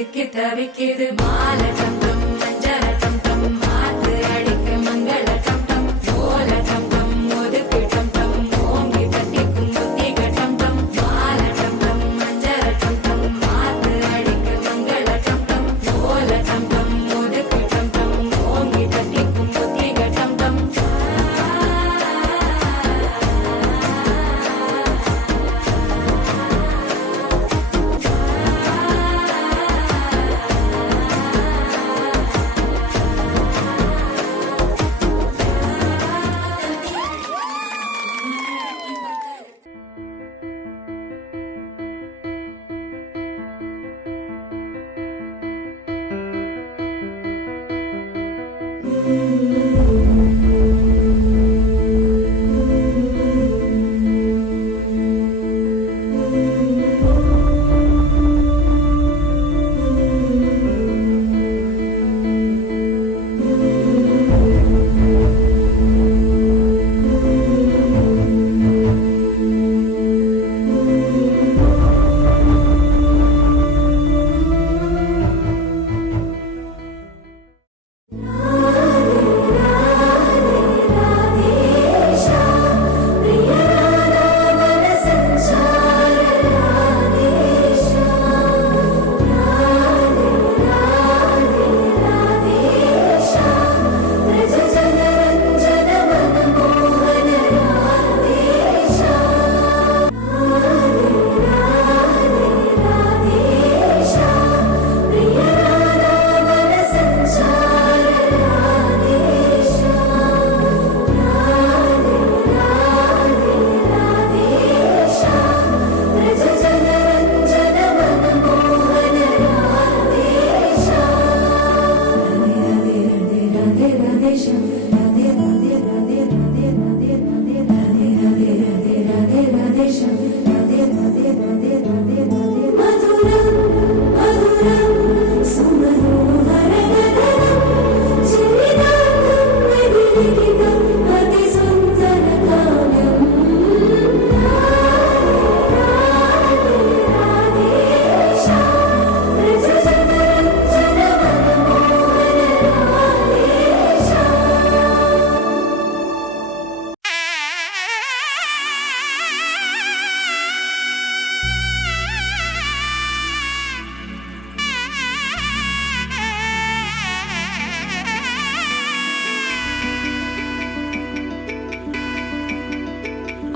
சிக்கி தவிக்குது மாலை சத்தம் மஞ்சள சத்தம் மாத்து அடிக்க மங்கள சத்தம் ஓல சத்தம் ஒதுக்கு சத்தம் ஓங்கி தட்டிக்கும் புத்திக சத்தம் மாலை சத்தம் மஞ்சள சத்தம் மாத்து அடிக்க மங்கள சத்தம் ஓல சத்தம் ஒதுக்கு சத்தம் ஓங்கி தட்டிக்கும் புத்திக சத்தம்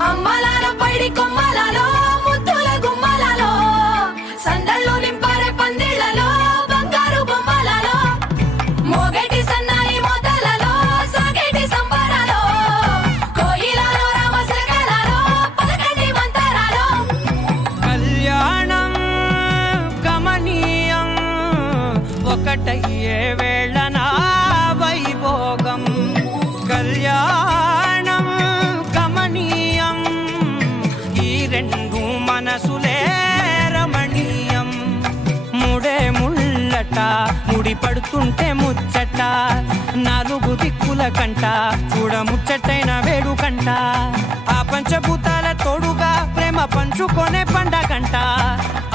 అమ్మలాల పైడి కొమ్మలలో ముద్దుల గుమ్మలలో సందళ్ళు నింపారే పందిళ్లలో బంగారు బొమ్మలలో మోగేటి సన్నాయి మోతలలో సాగేటి సంబరాలో కోయిలలో రామశకలలో పలకటి మంతరాలో కళ్యాణం గమనీయం ఒకటయ్యే వేళన వైభోగం కళ్యాణం గమనీయం ఈ రెండు మనసులే రమణీయం ముడే ముళ్ళట ముడి పడుతుంటే ముచ్చట నాలుగు దిక్కుల కంట చూడ ముచ్చటైన వేడుకంట ఆ పంచభూతాల తోడుగా ప్రేమ పంచుకొనే పండగంట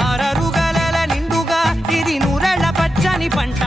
ఆరరుగల నిండుగా ఇది నూరెళ్ళ పచ్చని పంట